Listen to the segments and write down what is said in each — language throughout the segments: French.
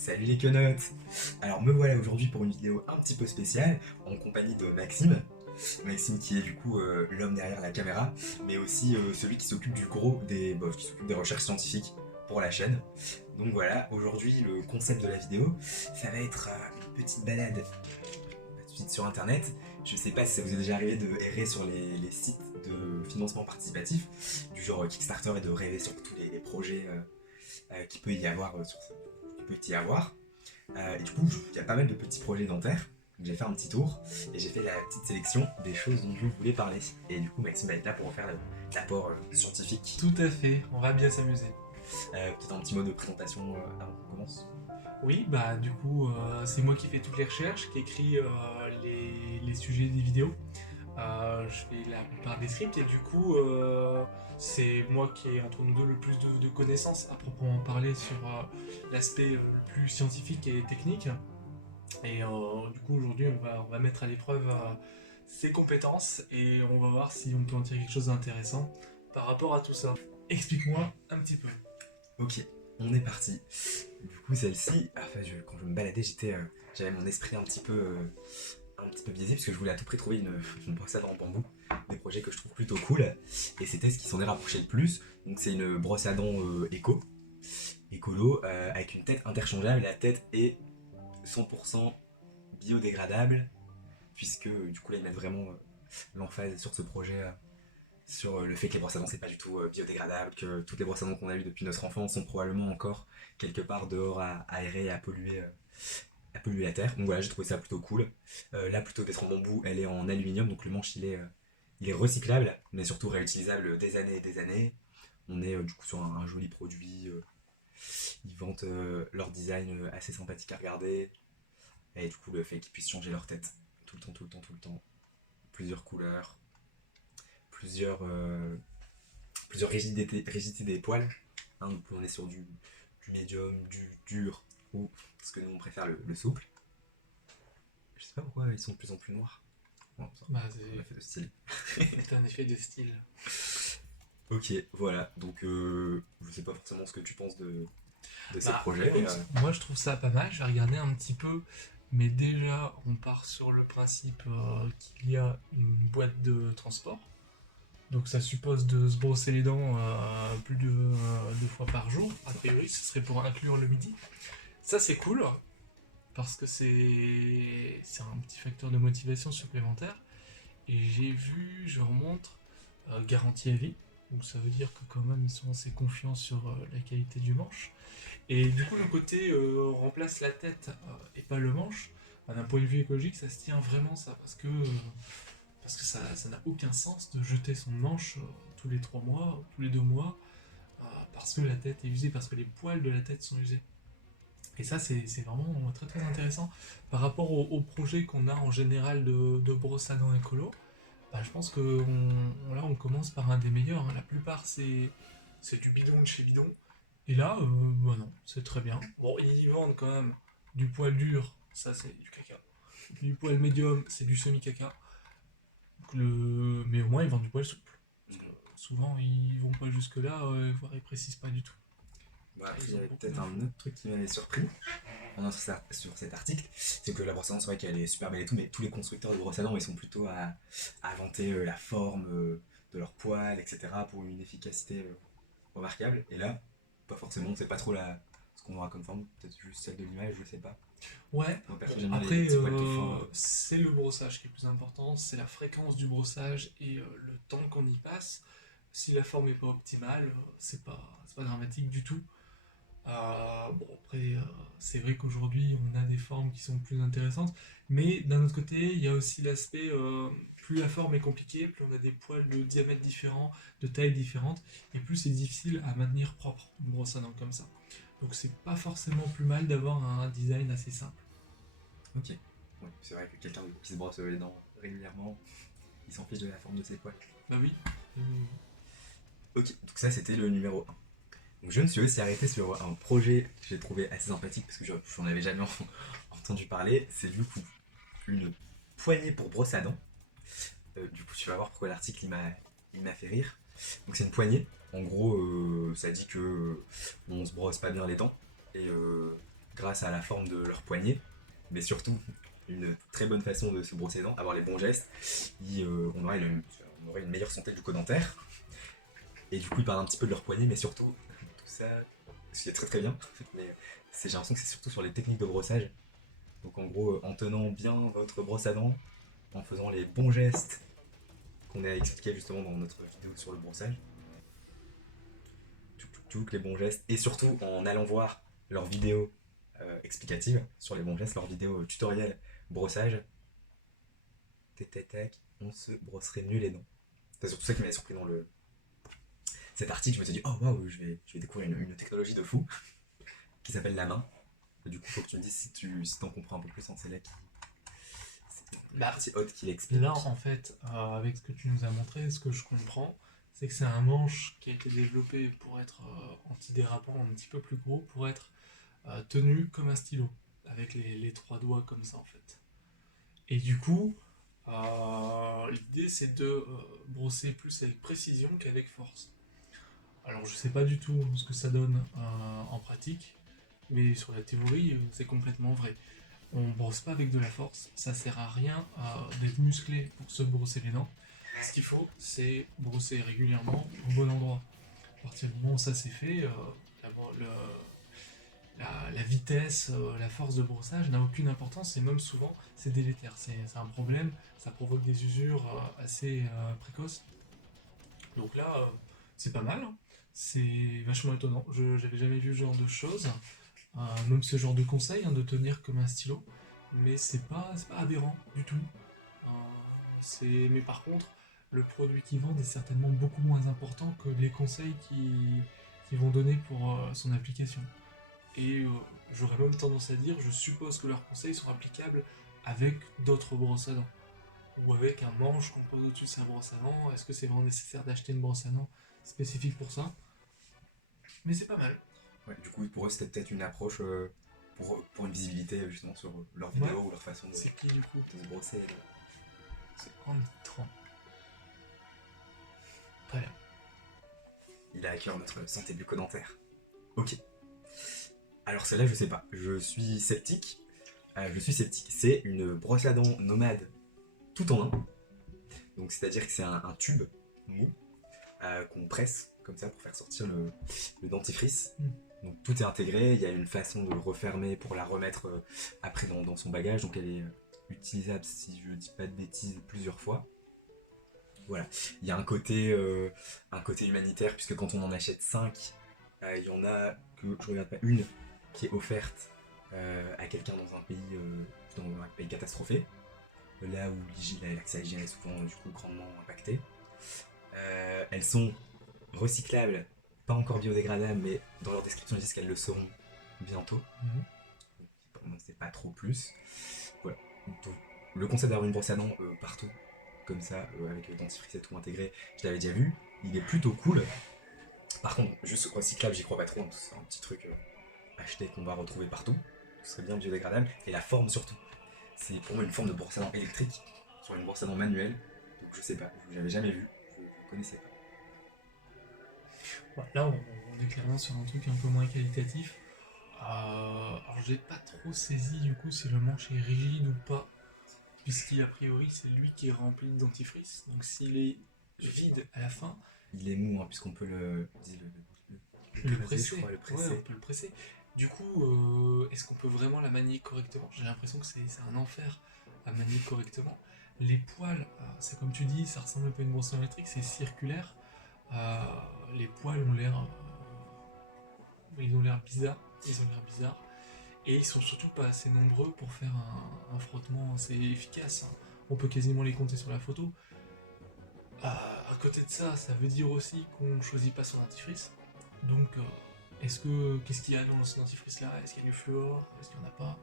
Salut les quenottes. Alors me voilà aujourd'hui pour une vidéo un petit peu spéciale en compagnie de Maxime. Maxime qui est du coup l'homme derrière la caméra, mais aussi celui qui s'occupe du gros qui s'occupe des recherches scientifiques pour la chaîne. Donc voilà, aujourd'hui le concept de la vidéo, ça va être une petite balade tout de suite sur internet. Je sais pas si ça vous est déjà arrivé de errer sur les sites de financement participatif, du genre Kickstarter, et de rêver sur tous les projets qu'il peut y avoir et du coup, il y a pas mal de petits projets dentaires. Donc j'ai fait un petit tour et j'ai fait la petite sélection des choses dont je voulais parler. Et du coup, Maxime va être là pour faire l'apport scientifique. Tout à fait, on va bien s'amuser. Peut-être un petit mot de présentation avant qu'on commence. Oui, bah du coup, c'est moi qui fais toutes les recherches, qui écris les sujets des vidéos. Je fais la plupart des scripts et du coup, c'est moi qui ai entre nous deux le plus de connaissances à proprement parler sur l'aspect le plus scientifique et technique. Et du coup, aujourd'hui, on va mettre à l'épreuve ses compétences et on va voir si on peut en tirer quelque chose d'intéressant par rapport à tout ça. Explique-moi un petit peu. Ok, on est parti. Du coup, celle-ci, quand je me baladais, j'avais mon esprit un petit peu biaisé, puisque je voulais à tout prix trouver une brosse à dents en bambou, des projets que je trouve plutôt cool, et c'était ce qui s'en est rapproché le plus. Donc c'est une brosse à dents écolo, avec une tête interchangeable. La tête est 100% biodégradable, puisque du coup là ils mettent vraiment l'emphase sur ce projet, sur le fait que les brosses à dents c'est pas du tout biodégradable, que toutes les brosses à dents qu'on a eues depuis notre enfance sont probablement encore quelque part dehors à aérer et à polluer la terre. Donc voilà, j'ai trouvé ça plutôt cool. Là, plutôt d'être en bambou, elle est en aluminium, donc le manche il est recyclable, mais surtout réutilisable des années et des années. On est du coup sur un joli produit. Ils vantent leur design assez sympathique à regarder. Et du coup, le fait qu'ils puissent changer leur tête tout le temps, tout le temps, tout le temps. Plusieurs couleurs, plusieurs, euh, plusieurs rigidités des poils. Hein, donc on est sur du médium, du dur, ou parce que nous on préfère le souple. Je sais pas pourquoi ils sont de plus en plus noirs. Bon, ça, Bah, on a fait de style. c'est un effet de style. Ok, voilà. Donc, je sais pas forcément ce que tu penses de ces Bah, projets. écoute, moi je trouve ça pas mal, je vais regarder un petit peu, mais déjà on part sur le principe qu'il y a une boîte de transport, donc ça suppose de se brosser les dents plus de 2 fois par jour, a priori ce serait pour inclure le midi. Ça c'est cool, parce que c'est un petit facteur de motivation supplémentaire, et j'ai vu, je remonte, garantie à vie, donc ça veut dire que quand même ils sont assez confiants sur la qualité du manche. Et du coup, le côté remplace la tête et pas le manche, bah, d'un point de vue écologique, ça se tient vraiment ça, parce que ça n'a aucun sens de jeter son manche tous les 3 mois, tous les 2 mois, parce que la tête est usée, parce que les poils de la tête sont usés. Et ça, c'est vraiment très très intéressant. Par rapport au projet qu'on a en général de brosse à dents écolo, bah, je pense que là, on commence par un des meilleurs, hein. La plupart, c'est du bidon de chez bidon. Et là, bah non, c'est très bien. Bon, ils vendent quand même du poil dur, ça c'est du caca. Du poil médium, c'est du semi-caca. Mais au moins, ils vendent du poil souple. Parce que souvent, ils vont pas jusque-là, voire ils précisent pas du tout. Bon, Ah, après, il ils y ont avait beaucoup peut-être un d'infos. autre truc qui m'avait surpris sur cet article, c'est que la brosse à dents, c'est vrai qu'elle est super belle et tout, mais tous les constructeurs de brosses à dents, ils sont plutôt à vanter la forme de leurs poils, etc., pour une efficacité remarquable. Et là, pas forcément, c'est pas trop ce qu'on aura comme forme, peut-être juste celle de l'image, je sais pas. Ouais, Moi, perso, bon, j'aime bien les après, petits poils tout fins. c'est le brossage qui est plus important, c'est la fréquence du brossage et le temps qu'on y passe. Si la forme est pas optimale, c'est pas dramatique du tout. Bon, après, c'est vrai qu'aujourd'hui, on a des formes qui sont plus intéressantes, mais d'un autre côté, il y a aussi l'aspect, plus la forme est compliquée, plus on a des poils de diamètre différents, de taille différente, et plus c'est difficile à maintenir propre une brosse à dents comme ça. Donc c'est pas forcément plus mal d'avoir un design assez simple. Ok. Ouais, c'est vrai que quelqu'un qui se brosse les dents régulièrement, il s'en fiche de la forme de ses poils. Bah oui. Euh, Ok, donc ça c'était le numéro un. Donc je me suis aussi arrêté sur un projet que j'ai trouvé assez sympathique parce que j'en avais jamais entendu parler. C'est du coup une poignée pour brosse à dents. Du coup tu vas voir pourquoi l'article il m'a fait rire. Donc c'est une poignée. En gros ça dit que on se brosse pas bien les dents. Et grâce à la forme de leur poignet, mais surtout une très bonne façon de se brosser les dents, avoir les bons gestes, on aurait une meilleure santé bucco-dentaire. Et du coup, ils parlent un petit peu de leur poignet, mais surtout, tout ça, c'est très très bien. Mais j'ai l'impression que c'est surtout sur les techniques de brossage. Donc en gros, en tenant bien votre brosse à dents, en faisant les bons gestes qu'on a expliqué justement dans notre vidéo sur le brossage, les bons gestes, et surtout en allant voir leurs vidéos explicatives sur les bons gestes, leurs vidéos tutoriels brossage, tac, on se brosserait mieux les dents. C'est surtout ça qui m'a surpris dans cet article. Je me suis dit, oh waouh, je vais découvrir une technologie de fou qui s'appelle la main. Et du coup, faut que tu me dises si t'en comprends un peu plus, hein, c'est là qui. C'est la partie haute qui l'explique. Là, en fait, avec ce que tu nous as montré, ce que je comprends, c'est que c'est un manche qui a été développé pour être antidérapant, un petit peu plus gros, pour être tenu comme un stylo, avec les trois doigts comme ça, en fait. Et du coup, l'idée, c'est de brosser plus avec précision qu'avec force. Alors, je sais pas du tout ce que ça donne en pratique, mais sur la théorie, c'est complètement vrai. On brosse pas avec de la force, ça sert à rien d'être musclé pour se brosser les dents. Ce qu'il faut, c'est brosser régulièrement au bon endroit. À partir du moment où ça c'est fait, la vitesse, la force de brossage n'a aucune importance et même souvent c'est délétère. C'est un problème, ça provoque des usures assez précoces. Donc là, c'est pas mal, hein. C'est vachement étonnant. J'avais jamais vu ce genre de choses, même ce genre de conseil, hein, de tenir comme un stylo, mais c'est pas aberrant du tout. Mais par contre, le produit qu'ils vendent est certainement beaucoup moins important que les conseils qu'ils vont donner pour son application. Et j'aurais même tendance à dire, je suppose que leurs conseils sont applicables avec d'autres brosses à dents. Ou avec un manche qu'on pose au-dessus de sa brosse à dents. Est-ce que c'est vraiment nécessaire d'acheter une brosse à dents spécifique pour ça? Mais c'est pas mal. Ouais, du coup, pour eux, c'était peut-être une approche pour une visibilité justement sur leurs vidéos Ouais. ou leur façon C'est qui du coup? de se brosser. C'est Antran. Très bien. Il a à cœur notre santé bucco-dentaire. Ok. Alors celle-là, je sais pas. Je suis sceptique. C'est une brosse à dents nomade tout en un. Donc c'est-à-dire que c'est un tube mou qu'on presse comme ça pour faire sortir le dentifrice. Donc tout est intégré, il y a une façon de le refermer pour la remettre après dans son bagage, donc elle est utilisable, si je dis pas de bêtises, plusieurs fois. Voilà, il y a un côté humanitaire, puisque quand on en achète 5, il y en a que je regarde pas une qui est offerte à quelqu'un dans un pays catastrophé, là où l'accès à l'hygiène est souvent du coup grandement impacté. Elles sont recyclables, pas encore biodégradables, mais dans leur description ils disent qu'elles le seront bientôt. On n'en sait pas trop plus. Voilà. Donc, le concept d'avoir une brosse à dents partout, comme ça, avec le dentifrice et tout intégré, je l'avais déjà vu. Il est plutôt cool. Par contre, juste recyclable, j'y crois pas trop. C'est un petit truc acheté qu'on va retrouver partout. Ce serait bien biodégradable. Et la forme surtout. C'est pour moi une forme de brosse à dents électrique sur une brosse à dents manuelle. Donc je sais pas, je l'avais jamais vu, je connaissais pas. Ouais, là, on est clairement sur un truc un peu moins qualitatif. Alors, j'ai pas trop saisi du coup si le manche est rigide ou pas, puisqu'a priori c'est lui qui est rempli de dentifrice. Donc, s'il est vide à la fin, Il est mou, hein, puisqu'on peut le presser, je crois, le presser. ouais, on peut le presser. Du coup, est-ce qu'on peut vraiment la manier correctement? J'ai l'impression que c'est un enfer à manier correctement. Les poils, c'est comme tu dis, ça ressemble un peu à une brosse électrique, c'est circulaire. Euh, les poils ont l'air, ils ont l'air bizarres. Et ils sont surtout pas assez nombreux pour faire un frottement assez efficace, hein. On peut quasiment les compter sur la photo. À côté de ça, ça veut dire aussi qu'on ne choisit pas son dentifrice. Donc, qu'est-ce qu'il y a dans ce dentifrice-là? Est-ce qu'il y a du fluor? Est-ce qu'il n'y en a pas?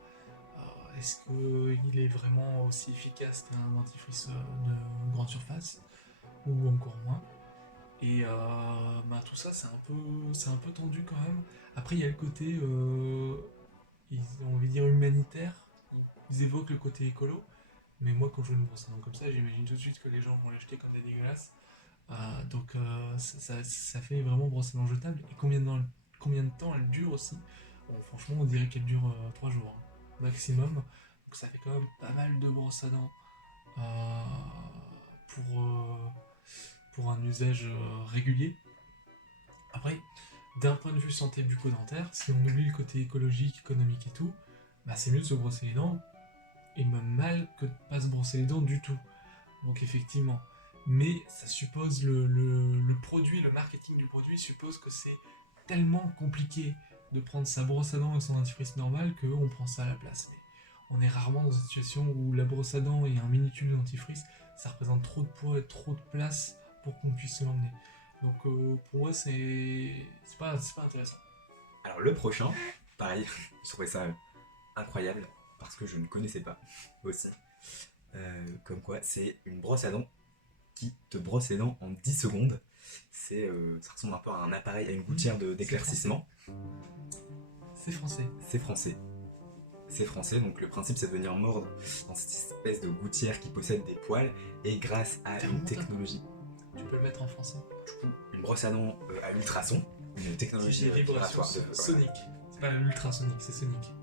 Est-ce qu'il est vraiment aussi efficace qu'un dentifrice de grande surface? Ou encore moins? Et tout ça, c'est un peu tendu quand même. Après, il y a le côté, ils ont envie de dire humanitaire. Ils évoquent le côté écolo. Mais moi, quand je vois une brosse à dents comme ça, j'imagine tout de suite que les gens vont l'acheter comme des dégueulasses. Ça fait vraiment brosse à dents jetable. Et combien de temps elle dure aussi? Bon, franchement, on dirait qu'elle dure 3 jours maximum. Donc ça fait quand même pas mal de brosses à dents euh, pour, euh, pour un usage régulier. Après, d'un point de vue santé bucco-dentaire, si on oublie le côté écologique, économique et tout, bah c'est mieux de se brosser les dents, et même mal que de pas se brosser les dents du tout. Donc effectivement. Mais ça suppose le produit, le marketing du produit suppose que c'est tellement compliqué de prendre sa brosse à dents et son dentifrice normal qu'on prend ça à la place. Mais on est rarement dans une situation où la brosse à dents et un mini tube de dentifrice, ça représente trop de poids et trop de place pour qu'on puisse l'emmener. Donc pour moi, c'est pas intéressant. Alors le prochain, pareil, je trouvais ça incroyable parce que je ne connaissais pas aussi. Comme quoi, c'est une brosse à dents qui te brosse les dents en 10 secondes. Ça ressemble un peu à un appareil, à une gouttière d'éclaircissement. C'est français. C'est français. C'est français, donc le principe c'est de venir mordre dans cette espèce de gouttière qui possède des poils et grâce à une technologie. Tu peux le mettre en français. Du coup, une brosse à dents à l'ultrason, une technologie vibratoire sonique. C'est pas l'ultrasonique, c'est sonique.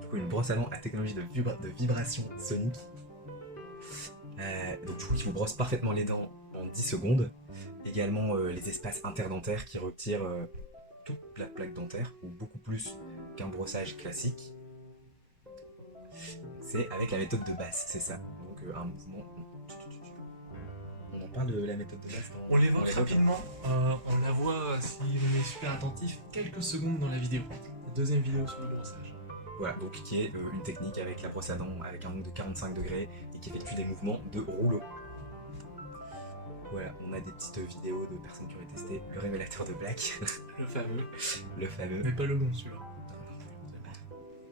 Du coup, une brosse à dents à technologie de vibration sonique. Donc du coup, qui vous brosse parfaitement les dents en 10 secondes. Également les espaces interdentaires qui retirent toute la plaque dentaire, ou beaucoup plus qu'un brossage classique. C'est avec la méthode de Bass, c'est ça. Donc un mouvement. On en parle de la méthode de Bass. On l'évoque rapidement. On la voit, si on est super attentif, quelques secondes dans la vidéo. La deuxième vidéo sur le brossage. Voilà, donc qui est une technique avec la brosse à dents, avec un angle de 45 degrés et qui effectue des mouvements de rouleau. Voilà, on a des petites vidéos de personnes qui auraient testé le révélateur de Black. Le fameux. Le fameux. Mais pas le bon celui-là.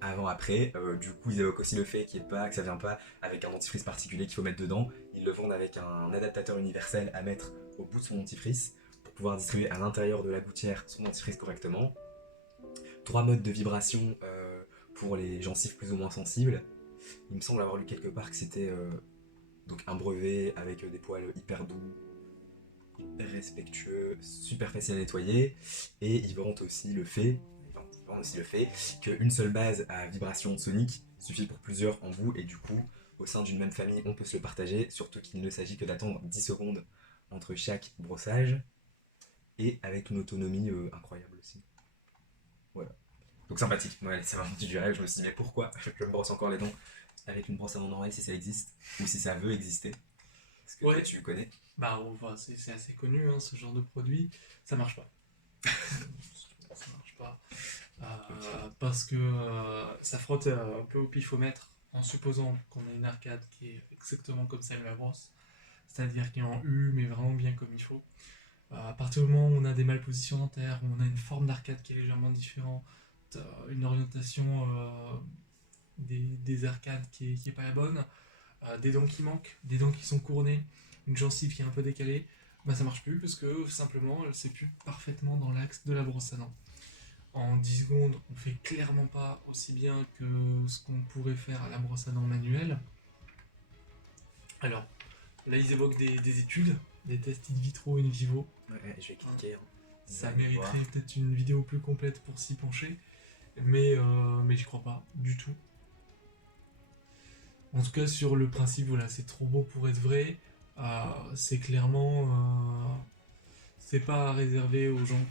Avant-après, du coup ils évoquent aussi le fait que ça vient pas avec un dentifrice particulier qu'il faut mettre dedans. Ils le vendent avec un adaptateur universel à mettre au bout de son dentifrice pour pouvoir distribuer à l'intérieur de la gouttière son dentifrice correctement. 3 modes de vibration pour les gencives plus ou moins sensibles. Il me semble avoir lu quelque part que c'était donc un brevet avec des poils hyper doux, hyper respectueux, super facile à nettoyer. Et ils vendent aussi le fait qu'une seule base à vibration sonique suffit pour plusieurs embouts et du coup, au sein d'une même famille, on peut se le partager, surtout qu'il ne s'agit que d'attendre 10 secondes entre chaque brossage et avec une autonomie incroyable aussi. Voilà. Donc sympathique, ouais, ça m'a rendu du rêve, je me suis dit mais pourquoi je me brosse encore les dents avec une brosse à dents normale si ça existe ou si ça veut exister. Est-ce que toi, tu le connais? Bah c'est assez connu ce genre de produit, ça marche pas. Ça marche pas. Parce que ça frotte un peu au pifomètre en supposant qu'on a une arcade qui est exactement comme celle de la brosse, c'est-à-dire qui est en U mais vraiment bien comme il faut. À partir du moment où on a des malpositions dentaires, où on a une forme d'arcade qui est légèrement différente, une orientation des arcades qui est pas la bonne, des dents qui manquent, des dents qui sont couronnées, une gencive qui est un peu décalée, bah ça marche plus parce que simplement elle s'est plus parfaitement dans l'axe de la brosse à dents. En 10 secondes, on fait clairement pas aussi bien que ce qu'on pourrait faire à la brosse à dents manuelle. Alors, là ils évoquent des études, des tests in vitro in vivo. Ouais, je vais cliquer. Ça mériterait peut-être une vidéo plus complète pour s'y pencher, mais j'y crois pas du tout. En tout cas, sur le principe, voilà, c'est trop beau pour être vrai. C'est clairement, c'est pas réservé aux gens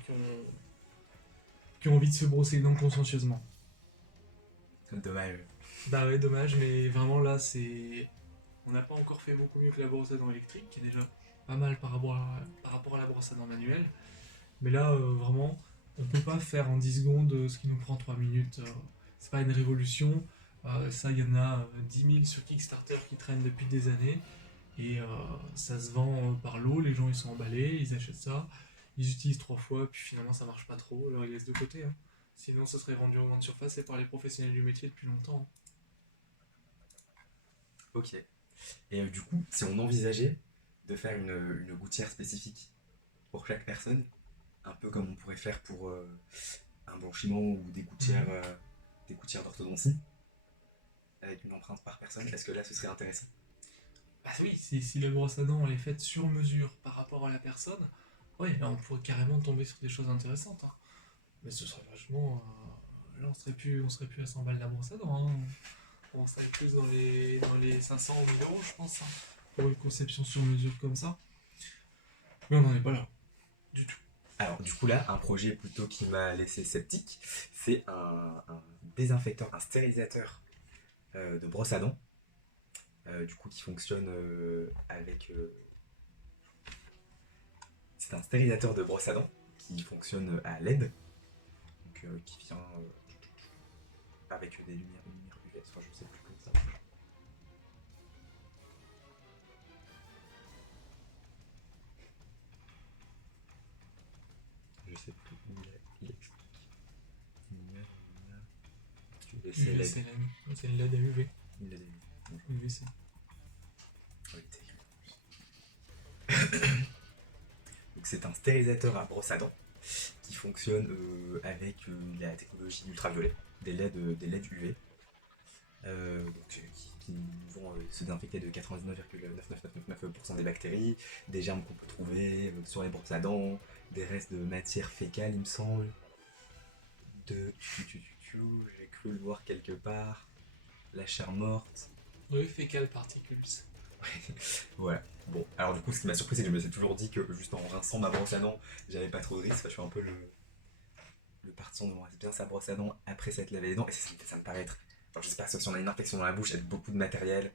qui ont envie de se brosser les dents consciencieusement. Dommage. Bah ouais, dommage, mais vraiment là, on n'a pas encore fait beaucoup mieux que la brosse à dents électrique, qui est déjà pas mal par rapport à la brosse à dents manuelle. Mais là, vraiment, on peut pas faire en 10 secondes ce qui nous prend 3 minutes. C'est pas une révolution. Ça, il y en a 10 000 sur Kickstarter qui traînent depuis des années. Et ça se vend par lot, les gens ils sont emballés, ils achètent ça, ils utilisent 3 fois, puis finalement ça marche pas trop, alors ils laissent de côté. Sinon ça serait vendu en grande surface et par les professionnels du métier depuis longtemps. Ok. Et du coup, si on envisageait de faire une gouttière spécifique pour chaque personne, un peu comme on pourrait faire pour un blanchiment ou des gouttières d'orthodontie, avec une empreinte par personne, est-ce que là ce serait intéressant? Bah oui, si la brosse à dents elle est faite sur mesure par rapport à la personne, ouais, là on pourrait carrément tomber sur des choses intéressantes. Mais ce serait vachement là, on serait plus à 100 balles la brosse à dents, hein. On serait plus dans les 500 ou 1000 euros, je pense, hein, pour une conception sur mesure comme ça. Mais on n'en est pas là, du tout. Alors, du coup, là, un projet plutôt qui m'a laissé sceptique, c'est un désinfecteur, un stérilisateur de brosse à dents, du coup, qui fonctionne avec. C'est un stérilisateur de brosse à dents qui fonctionne à LED, donc qui vient avec des lumières UV, enfin, je sais plus comment ça marche. Je sais plus où il explique. Lumière, UVC LED. UVC, c'est le LED à UV. Il l'a dit. UVC. Oui, c'est écrit. Donc c'est un stérilisateur à brosse à dents qui fonctionne avec la technologie ultraviolet, des LED UV, donc, qui vont se désinfecter de 99,99999% des bactéries, des germes qu'on peut trouver sur les brosses à dents, des restes de matière fécale, il me semble, j'ai cru le voir quelque part, la chair morte. Oui, fécal particules. Voilà. Bon, alors du coup, ce qui m'a surpris, c'est que je me suis toujours dit que juste en rinçant ma brosse à dents, j'avais pas trop de risque. Enfin, je suis un peu le partisan de rincer bien sa brosse à dents après s'être lavé les dents. Et ça me paraît être. Alors, je sais pas, sauf si on a une infection dans la bouche, avec beaucoup de matériel.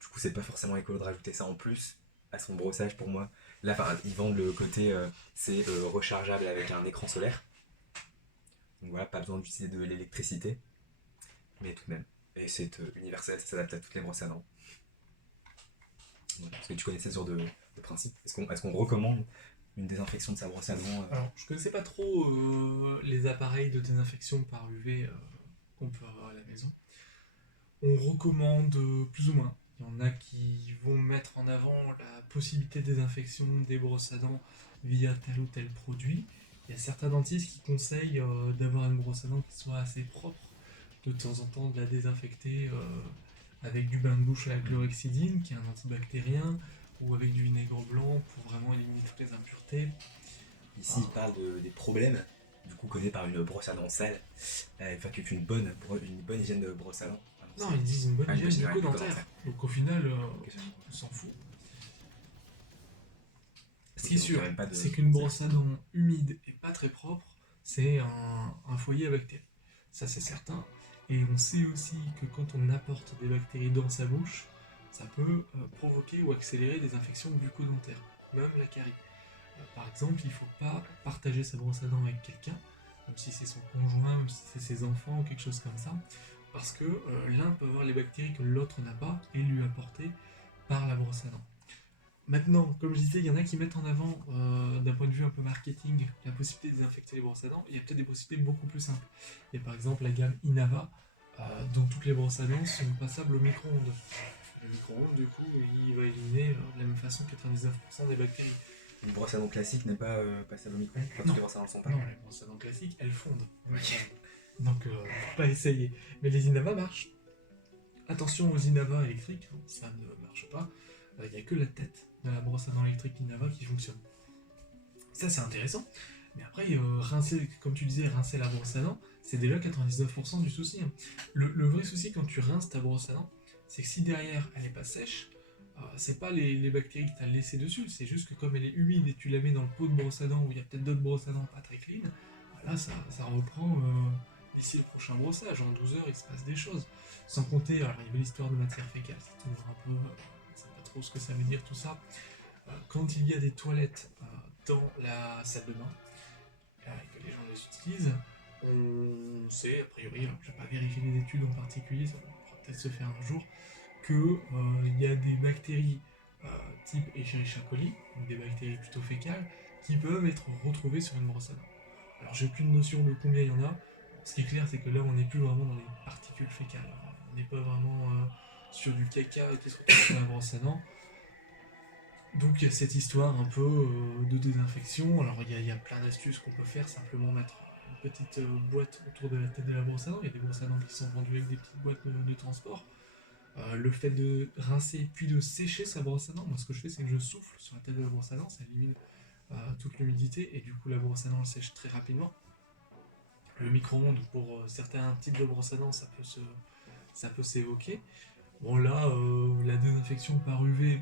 Du coup, c'est pas forcément écolo de rajouter ça en plus à son brossage pour moi. Là, enfin, ils vendent le côté c'est rechargeable avec un écran solaire. Donc voilà, pas besoin d'utiliser de l'électricité. Mais tout de même. Et c'est universel, ça s'adapte à toutes les brosses à dents. Voilà. Est-ce que tu connaissais ce genre de principe? Est-ce qu'on recommande une désinfection de sa brosse à dents Alors, je connaissais pas trop les appareils de désinfection par UV qu'on peut avoir à la maison. On recommande plus ou moins. Il y en a qui vont mettre en avant la possibilité de désinfection des brosses à dents via tel ou tel produit. Il y a certains dentistes qui conseillent d'avoir une brosse à dents qui soit assez propre, de temps en temps de la désinfecter avec du bain de bouche à la chlorhexidine, qui est un antibactérien, ou avec du vinaigre blanc pour vraiment éliminer toutes les impuretés. Ici, il parle des problèmes du coup causés par une brosse à dents sale, enfin qu'une bonne hygiène de brosse à dents. Non, ils disent une bonne Ah, une hygiène bonne bucco-dentaire. bucco-dentaire. Donc au final, on s'en fout. Ce qui est sûr, c'est qu'une brosse à dents humide et pas très propre, c'est un foyer à bactéries. Ça, c'est certain. Et on sait aussi que quand on apporte des bactéries dans sa bouche, ça peut provoquer ou accélérer des infections bucco-dentaires, même la carie. Par exemple, il ne faut pas partager sa brosse à dents avec quelqu'un, même si c'est son conjoint, même si c'est ses enfants ou quelque chose comme ça, parce que l'un peut avoir les bactéries que l'autre n'a pas et lui apporter par la brosse à dents. Maintenant, comme je disais, il y en a qui mettent en avant, d'un point de vue un peu marketing, la possibilité de désinfecter les brosses à dents. Il y a peut-être des possibilités beaucoup plus simples. Il y a par exemple la gamme Inava, dont toutes les brosses à dents sont passables au micro-ondes. Le micro-ondes, du coup, il va éliminer de la même façon 99% des bactéries. Une brosse à dents classique n'est pas passable au micro-ondes? Toutes Non. les brosses à dents ne le sont pas. Non, les brosses à dents classiques, elles fondent. Donc, faut pas essayer. Mais les Inava marchent. Attention aux Inava électriques, ça ne marche pas. Il n'y a que la tête de la brosse à dents électrique Inava qui fonctionne. Ça, c'est intéressant. Mais après, rincer, comme tu disais, rincer la brosse à dents, c'est déjà 99% du souci. Hein. Le vrai souci quand tu rinces ta brosse à dents, c'est que si derrière elle n'est pas sèche, c'est pas les bactéries que tu as laissées dessus, c'est juste que comme elle est humide et tu la mets dans le pot de brosse à dents où il y a peut-être d'autres brosses à dents pas très clean, là ça reprend d'ici le prochain brossage. En 12 heures, il se passe des choses. Sans compter, alors il y avait l'histoire de matière fécale, c'est toujours un peu. Je sais pas trop ce que ça veut dire tout ça. Quand il y a des toilettes dans la salle de bain, et que les gens les utilisent, on sait, a priori, alors je n'ai pas vérifié les études en particulier, ça pourra peut-être se faire un jour, qu'il y a des bactéries type Escherichia coli, donc des bactéries plutôt fécales, qui peuvent être retrouvées sur une brosse à dents. Alors j'ai aucune notion de combien il y en a. Ce qui est clair, c'est que là, on n'est plus vraiment dans les particules fécales. On n'est pas vraiment sur du caca qui se retrouve sur la brosse à dents. Donc il y a cette histoire un peu de désinfection. Alors il y a plein d'astuces qu'on peut faire, simplement mettre une petite boîte autour de la tête de la brosse à dents. Il y a des brosses à dents qui sont vendues avec des petites boîtes de transport. Le fait de rincer puis de sécher sa brosse à dents, moi ce que je fais c'est que je souffle sur la tête de la brosse à dents, ça élimine toute l'humidité et du coup la brosse à dents elle sèche très rapidement. le micro-ondes pour certains types de brosses à dents, ça peut s'évoquer. Bon là, la désinfection par UV,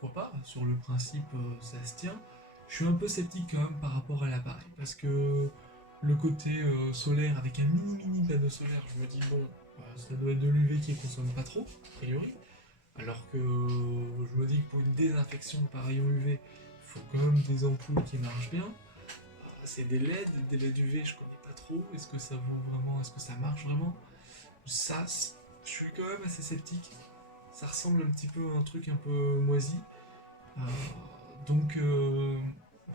pourquoi pas, sur le principe ça se tient. Je suis un peu sceptique quand même par rapport à l'appareil, parce que le côté solaire avec un mini panneau solaire, je me dis bon, ça doit être de l'UV qui consomme pas trop, a priori. Alors que je me dis que pour une désinfection par rayon UV, il faut quand même des ampoules qui marchent bien. C'est des LED UV, je connais pas trop. Est-ce que ça vaut vraiment, est-ce que ça marche vraiment? Ça, je suis quand même assez sceptique. Ça ressemble un petit peu à un truc un peu moisi. Euh, donc,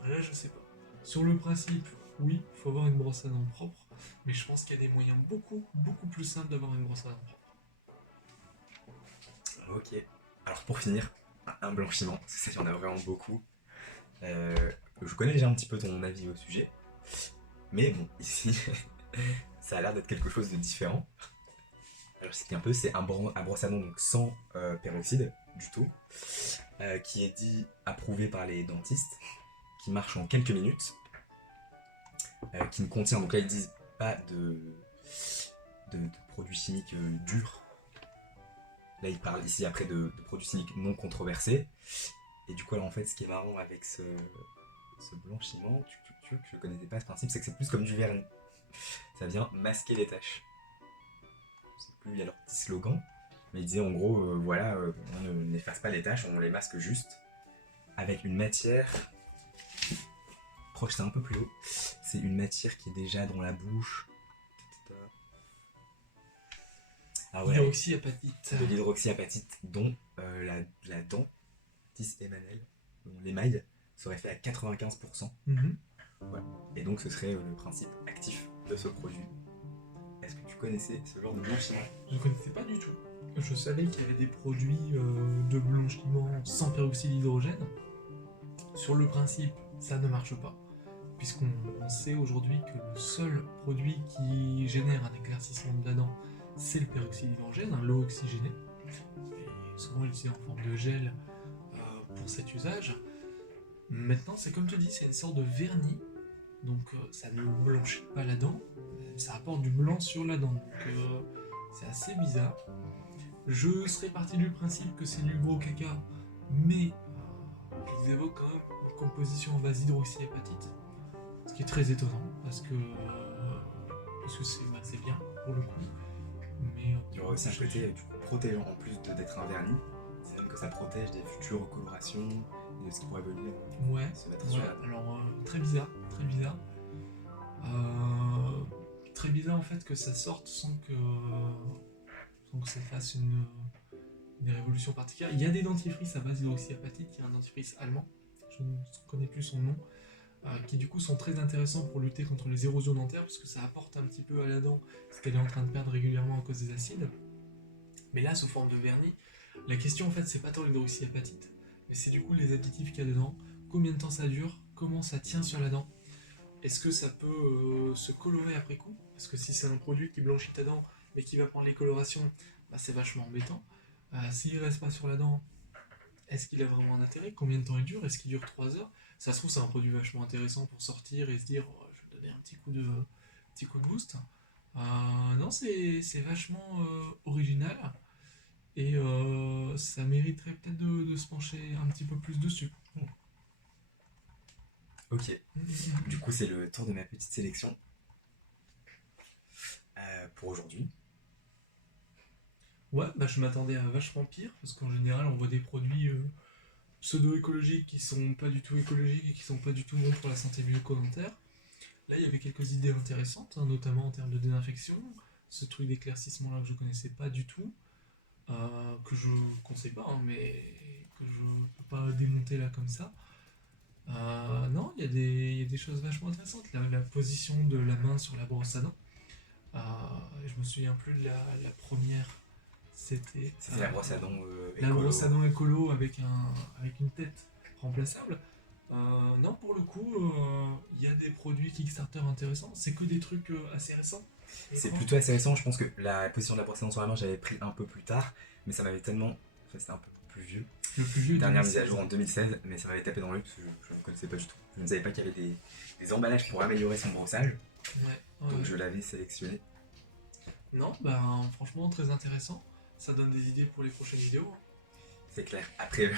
là, je sais pas. Sur le principe, oui, il faut avoir une brosse à dents propre, mais je pense qu'il y a des moyens beaucoup plus simples d'avoir une brosse à dents propre. Ok. Alors pour finir, un blanchiment, parce que ça, il y en a vraiment beaucoup. Euh, je connais déjà un petit peu ton avis au sujet, mais bon, ici, ça a l'air d'être quelque chose de différent. Alors, ce qui est un peu, c'est un brosse à dents donc sans peroxyde du tout, qui est dit approuvé par les dentistes, qui marche en quelques minutes, qui ne contient, donc là ils disent pas de produits chimiques durs. Là ils parlent ici après de produits chimiques non controversés. Et du coup, alors en fait, ce qui est marrant avec ce blanchiment, je connaissais pas ce principe, c'est que c'est plus comme du vernis. Ça vient masquer les taches. Je sais plus, il y a leur petit slogan, mais ils disaient en gros, voilà, on n'efface pas les taches, on les masque juste avec une matière. Proche, c'est un peu plus haut. C'est une matière qui est déjà dans la bouche. Ah ouais, avec Hydroxyapatite. de l'hydroxyapatite, dont la dent, 10 émanelle, dont l'émail serait fait à 95%. Mhm. Voilà. Et donc ce serait le principe actif de ce produit. Est-ce que tu connaissais ce genre de blanchiment? Je ne connaissais pas du tout. Je savais qu'il y avait des produits de blanchiment sans peroxyde d'hydrogène. Sur le principe, ça ne marche pas, puisqu'on sait aujourd'hui que le seul produit qui génère un éclaircissement de la dent, c'est le peroxyde d'hydrogène, l'eau oxygénée. Et souvent utilisé en forme de gel pour cet usage. Maintenant, c'est comme tu dis, c'est une sorte de vernis, donc ça ne blanchit pas la dent, ça apporte du blanc sur la dent, donc c'est assez bizarre. Je serais parti du principe que c'est du gros caca, mais ils évoquent quand même une composition en base d'hydroxyapatite, ce qui est très étonnant, parce que c'est bien pour le coup. Mais Il y aura aussi un côté du coup protégeant en plus d'être un vernis. C'est même que ça protège des futures colorations, de ce qui pourrait venir ouais, se mettre sur la dent. alors très bizarre, très bizarre. Très bizarre en fait que ça sorte sans que ça fasse une révolution particulière. Il y a des dentifrices à base d'hydroxyapatite, il y a un dentifrice allemand, je ne connais plus son nom, qui du coup sont très intéressants pour lutter contre les érosions dentaires, parce que ça apporte un petit peu à la dent ce qu'elle est en train de perdre régulièrement à cause des acides. Mais là, sous forme de vernis, la question en fait c'est pas tant l'hydroxyapatite, mais c'est du coup les additifs qu'il y a dedans, combien de temps ça dure, comment ça tient sur la dent. Est-ce que ça peut se colorer après coup? Parce que si c'est un produit qui blanchit ta dent mais qui va prendre les colorations, bah, c'est vachement embêtant. S'il reste pas sur la dent, est-ce qu'il a vraiment un intérêt? Combien de temps il dure? Est-ce qu'il dure 3 heures? Ça se trouve, c'est un produit vachement intéressant pour sortir et se dire oh, je vais me donner un petit coup de boost. Non, c'est vachement original et ça mériterait peut-être de se pencher un petit peu plus dessus. Ok, du coup c'est le tour de ma petite sélection pour aujourd'hui. Ouais, bah je m'attendais à vachement pire, parce qu'en général on voit des produits pseudo-écologiques qui sont pas du tout écologiques et qui sont pas du tout bons pour la santé bucco-dentaire. Là il y avait quelques idées intéressantes, hein, notamment en termes de désinfection, ce truc d'éclaircissement là que je connaissais pas du tout, que je conseille pas, hein, mais que je peux pas démonter là comme ça. Non, il y a des choses vachement intéressantes. La position de la main sur la brosse à dents. Je me souviens plus de la première. C'était La brosse à dents la écolo. brosse à dents écolo avec une tête remplaçable. Non, pour le coup, il y a des produits Kickstarter intéressants. C'est que des trucs assez récents. C'est plutôt assez récent, je pense que la position de la brosse à dents sur la main, j'avais pris un peu plus tard, mais ça m'avait tellement. Enfin, c'était un peu plus vieux. Le plus vieux. Dernière mise à jour en 2016, mais ça m'avait tapé dans l'œil parce que je ne connaissais pas du tout. Je ne savais pas qu'il y avait des emballages pour améliorer son brossage. Ouais, Donc ouais. je l'avais sélectionné. Non, ben franchement très intéressant. Ça donne des idées pour les prochaines vidéos, hein. C'est clair. Après,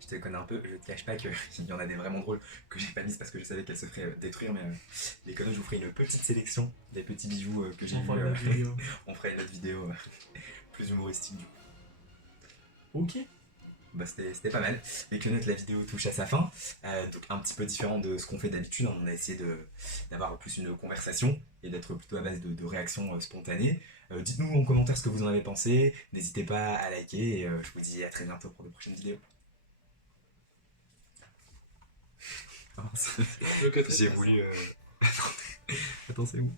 je te connais un peu, je te cache pas qu'il y en a des vraiment drôles que j'ai pas mises parce que je savais qu'elles se feraient détruire, mais les conneries, je vous ferai une petite sélection des petits bijoux que j'ai On fera vus. une autre vidéo. On fera une autre vidéo plus humoristique du coup. Ok. Bah, c'était pas mal. Les clonettes, la vidéo touche à sa fin. Donc un petit peu différent de ce qu'on fait d'habitude. On a essayé d'avoir plus une conversation et d'être plutôt à base de réactions spontanées. Dites-nous en commentaire ce que vous en avez pensé. N'hésitez pas à liker et je vous dis à très bientôt pour de prochaines vidéos. Le côté J'ai voulu... Attends, c'est où?